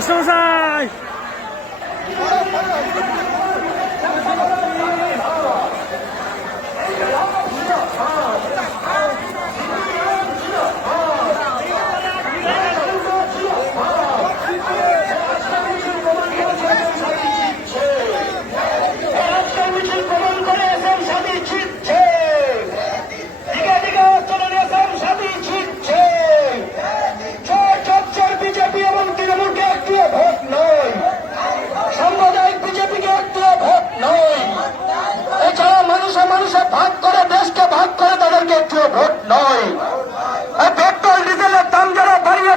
মাস্টারমশাই মিছিল প্রমাণ করে এসএম সাদি ছিটছে দিকে দিকে চলে এসএম সাদি ছিটছে ছয় চচ্চর বিজেপি এবং তৃণমূলকে একটিও ভোট নয় সাম্প্রদায়িক বিজেপিকে একটিও ভোট নয় এছাড়া মানুষে মানুষে ভাগ করে দেশকে ভাগ করে তাদেরকে একটিও ভোট নয় আর পেট্রোল ডিজেলের দাম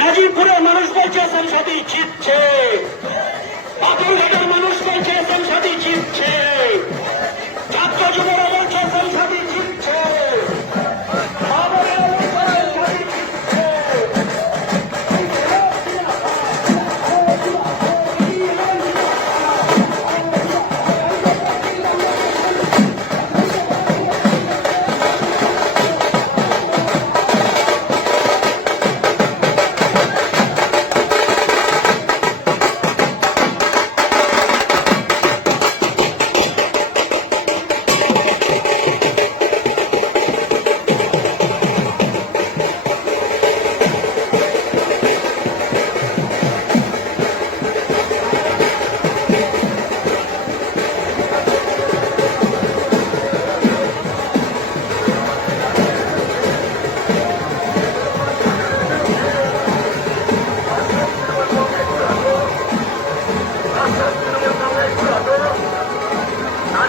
নাজিবপুরের মানুষ বলছে সাথী জিতছে। পাথরঘাটের মানুষ বলছে সাথী জিতছে। ছাত্র যুবরা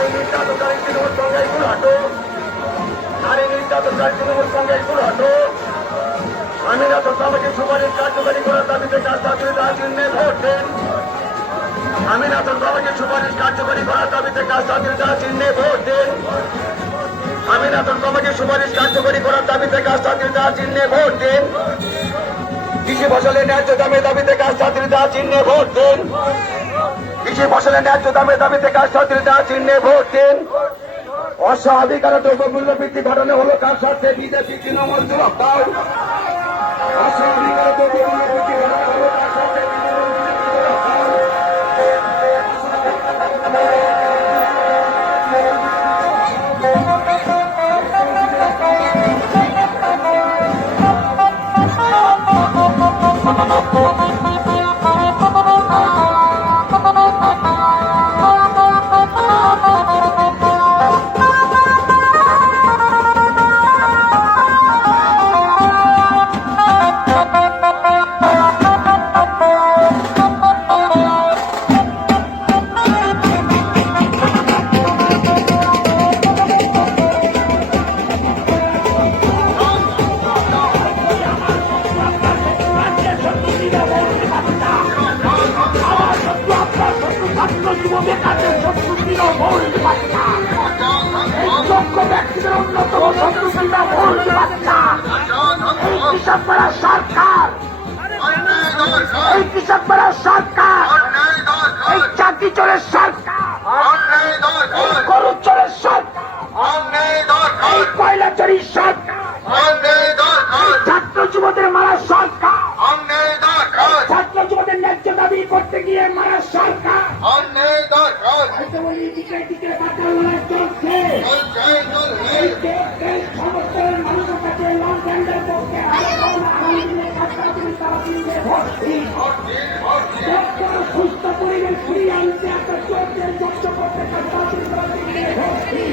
নারী নির্যাতনকারী তৃণমূল কংগ্রেস হাঁটো। নারী নির্যাতনকারী তৃণমূল কংগ্রেস হাঁটো। স্বামীনাথ সামাজিক সুপারিশ কার্যকারী করার দাবিতে কাজ ছাত্রীরা চিহ্নে ভোট দেন। স্বামীনাথ সামাজিক সুপারিশ কার্যকারী করার দাবিতে কাজ ছাত্রীরা চিহ্নে ভোট দেন। স্বামীনাথন সমাজের সুপারিশ কার্যকরী করার দাবিতে কাজ ছাত্রীরা চিহ্নে ভোট দেন। কৃষি ফসলের ন্যায্য দামে দাবিতে কাজ ছাত্রীরা চিহ্নে ভোট দেন। কৃষি ফসলের ন্যায্য দামে দাবিতে কাজ চিহ্নে ভোট দিন। অস্বাভাবিক আর দ্রব্য মূল্য বৃদ্ধি ঘটনা হলো, কার স্বার্থে? বিজেপি, তৃণমূল কৃষক পাড়া সরকার এই কৃষক পাড়া সরকার এই চাকরি চোরের সরকার গরু চোরের সরকার এই কয়লা চোরির সরকার ছাত্র যুবদের মারা সরকার ছাত্র যুবদের ন্যায্য দাবি করতে গিয়ে মারা সরকার চলছে অপরাধীদের ভর্তি সরকার সুস্থ পরিবেশ ফিরিয়ে আনতে একটা চোখের বক্তব্য থেকে ভর্তি